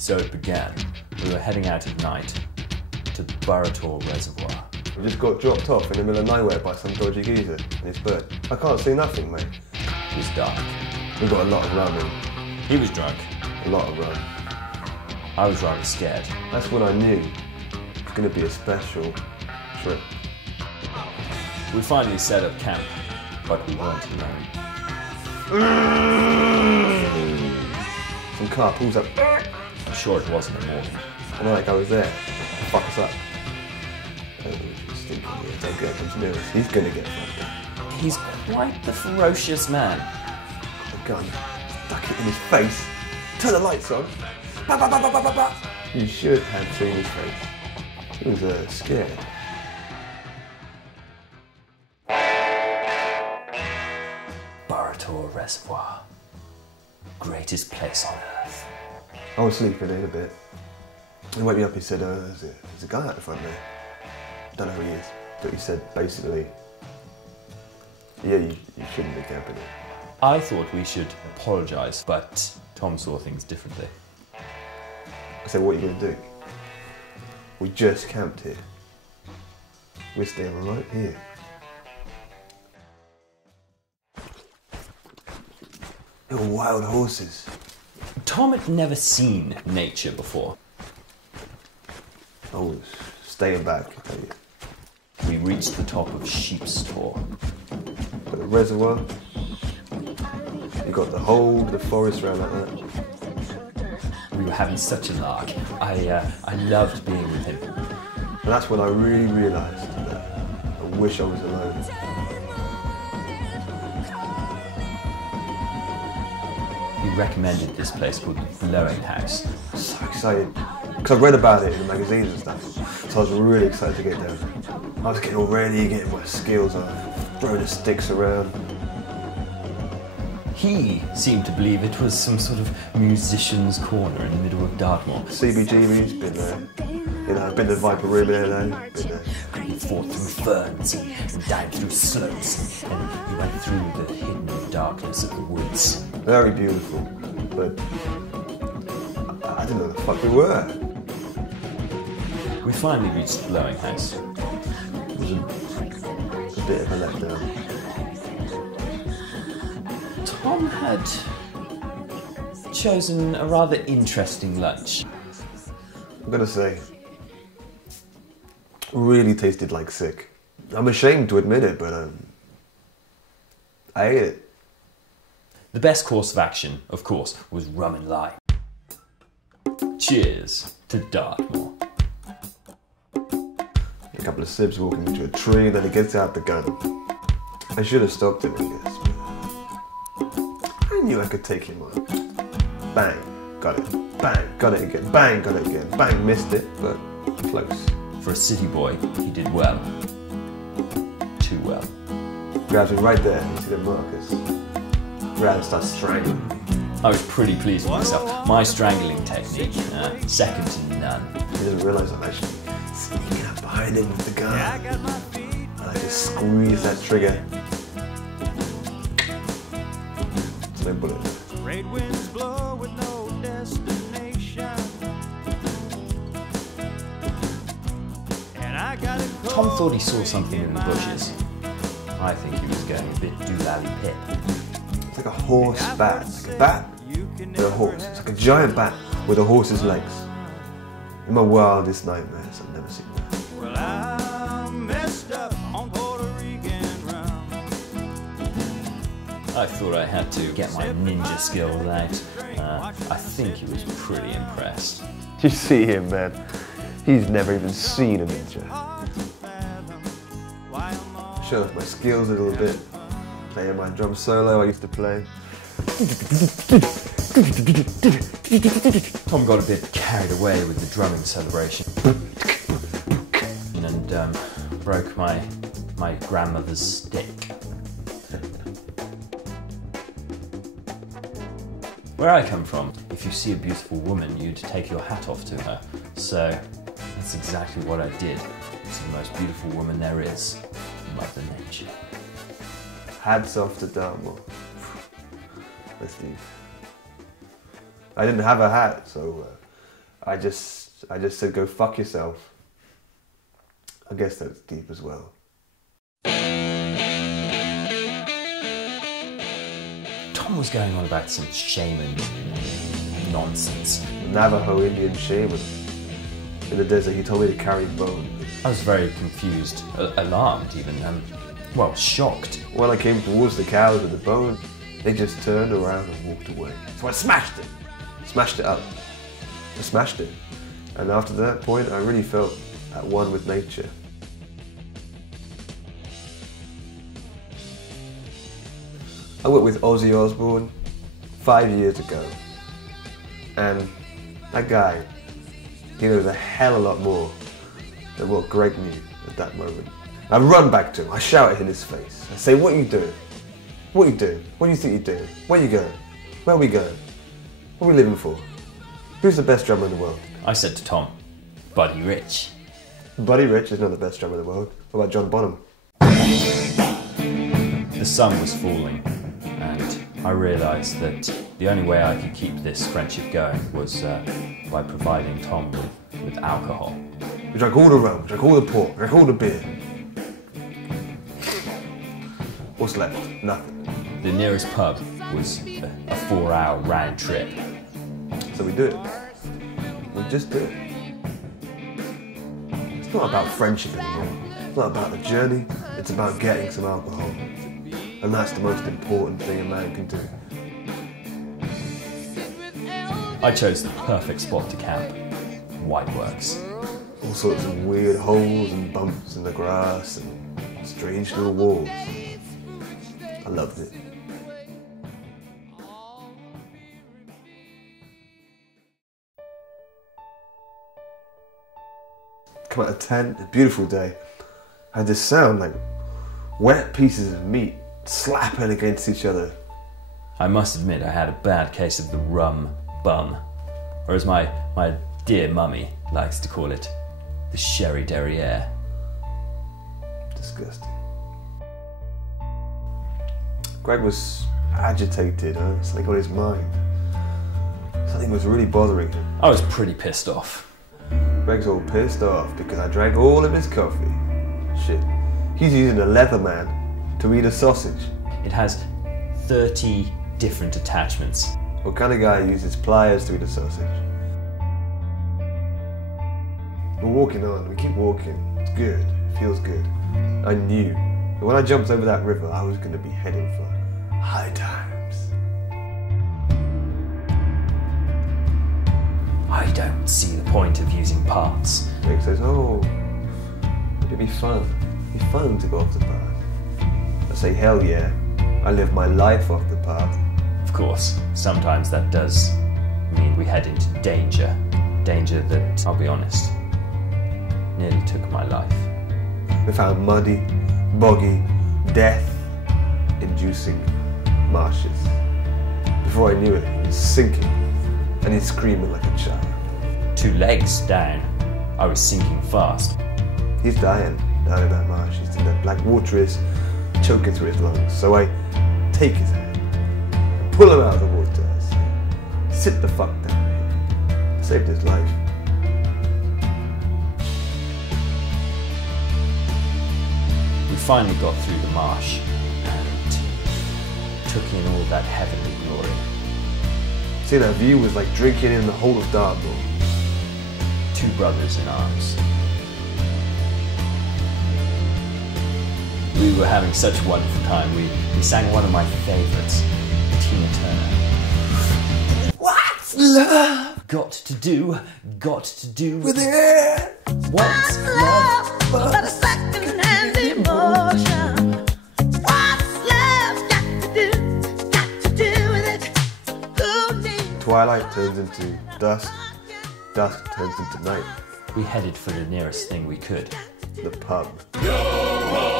So it began. We were heading out at night to Dartmoor Reservoir. We just got dropped off in the middle of nowhere by some dodgy geezer and his bird. I can't see nothing, mate. It was dark. We got a lot of rum in. He was drunk. A lot of rum. I was rather scared. That's when I knew it was going to be a special trip. We finally set up camp, but we weren't alone. Some car pulls up. I'm sure it wasn't a Morgan. And I goes there. Fuck us up. I don't know what he was thinking here. Don't get him near us. He's going to get fucked up. He's quite the ferocious man. A gun. Stuck it in his face. Turn the lights on. Ba, ba, ba, ba, ba, ba, ba. You should have seen his face. He was scared. Dartmoor Reservoir. Greatest place on earth. I was sleeping in a bit. He woke me up, he said, there's a guy out the front there. Don't know who he is, but he said basically, yeah, you shouldn't be camping here. I thought we should apologise, but Tom saw things differently. I said, what are you going to do? We just camped here. We're staying right here. There were wild horses. Tom had never seen nature before. I was staying back, I tell you. We reached the top of Sheep's Tor. Got the reservoir. You got the whole of the forest around like that. We were having such a lark. I loved being with him. And that's when I really realised that I wish I was alone. He recommended this place called the Blowing House. So excited. Because I read about it in the magazines and stuff. So I was really excited to get there. I was getting all ready, getting my skills on, throwing the sticks around. He seemed to believe it was some sort of musician's corner in the middle of Dartmoor. CBGB's been there. You know, I've been to Viper Room there though. Been there. He fought through ferns and dived through slopes, and he went through the hidden darkness of the woods. Very beautiful, but I didn't know where the fuck we were. We finally reached the Blowing House. It was a bit of a letdown. Tom had chosen a rather interesting lunch. I'm gonna say, really tasted like sick. I'm ashamed to admit it, but I ate it. The best course of action, of course, was rum and lime. Cheers to Dartmoor. A couple of sibs walking into a tree, then he gets out the gun. I should have stopped him, I guess. I knew I could take him on. Bang, got it. Bang, got it again. Bang, got it again. Bang, missed it, but close. For a city boy, he did well. Too well. Grabs me right there, you see the markers. Grabs, starts strangling me. I was pretty pleased with myself. My strangling technique, second to none. I didn't realise I'm actually sneaking up behind him with the gun. And I just squeeze that trigger. There's no bullet. Great winds blow with no destination. And I got it. Tom thought he saw something in the bushes. I think he was going a bit doolally-pip. It's like a horse bat. It's like a bat with a horse. It's like a giant bat with a horse's legs. In my wildest nightmares, I've never seen that. Well, I messed up on Puerto Rican rum. I thought I had to get my ninja skills out. I think he was pretty impressed. You see him, man. He's never even seen a ninja. Showed off my skills a little bit. Playing my drum solo I used to play. Tom got a bit carried away with the drumming celebration and broke my grandmother's stick. Where I come from, if you see a beautiful woman, you'd take your hat off to her. So that's exactly what I did. It's the most beautiful woman there is, Mother Nature. Hats off to Dartmoor. That's deep. I didn't have a hat, so I just said, go fuck yourself. I guess that's deep as well. Tom was going on about some shaman nonsense. Navajo Indian shaman. In the desert, he told me to carry bone. I was very confused, alarmed even, well, shocked. When I came towards the cows with the bone, they just turned around and walked away. So I smashed it. Smashed it up. I smashed it. And after that point, I really felt at one with nature. I worked with Ozzy Osbourne 5 years ago. And that guy, he knows a hell of a lot more than what Greg knew at that moment. I run back to him, I shout it in his face. I say, what are you doing? What are you doing? What do you think you're doing? Where are you going? Where are we going? What are we living for? Who's the best drummer in the world? I said to Tom, Buddy Rich. Buddy Rich is not the best drummer in the world. What about John Bonham? The sun was falling, and I realised that the only way I could keep this friendship going was by providing Tom with alcohol. We drank all the rum, we drank all the pork, we drank all the beer. What's left? Nothing. The nearest pub was a 4-hour round trip. So we do it. We just do it. It's not about friendship anymore. It's not about the journey, it's about getting some alcohol. And that's the most important thing a man can do. I chose the perfect spot to camp, Whiteworks. All sorts of weird holes and bumps in the grass and strange little walls. I loved it. Come out of tent, a beautiful day. I had this sound like wet pieces of meat slapping against each other. I must admit I had a bad case of the rum bum, or as my dear mummy likes to call it, the sherry derriere. Disgusting. Greg was agitated, something on his mind. Something was really bothering him. I was pretty pissed off. Greg's all pissed off because I drank all of his coffee. Shit. He's using a Leatherman to eat a sausage. It has 30 different attachments. What kind of guy uses pliers to eat a sausage? We're walking on, we keep walking. It's good, it feels good. I knew that when I jumped over that river, I was going to be heading for high times. I don't see the point of using parts. Greg says, oh, it'd be fun. It'd be fun to go off the path. I say, hell yeah, I live my life off the path. Of course, sometimes that does mean we head into danger. Danger that, I'll be honest, nearly took my life. We found muddy, boggy, death-inducing marshes. Before I knew it, he was sinking, and he's screaming like a child. 2 legs down, I was sinking fast. He's dying down in that marsh. He's in that black water is choking through his lungs. So I take his hand, pull him out of the water, I say, sit the fuck down here. I saved his life. We finally got through the marsh and took in all that heavenly glory. See, that view was like drinking in the whole of Dartmoor. 2 brothers in arms. We were having such a wonderful time. We sang one of my favourites, Tina Turner. What's love got to do with it? What's love but a second-hand emotion? What's love got to do with it? Who needs Twilight turns into dusk, dusk turns into night. We headed for the nearest thing we could. The pub. Yo ho!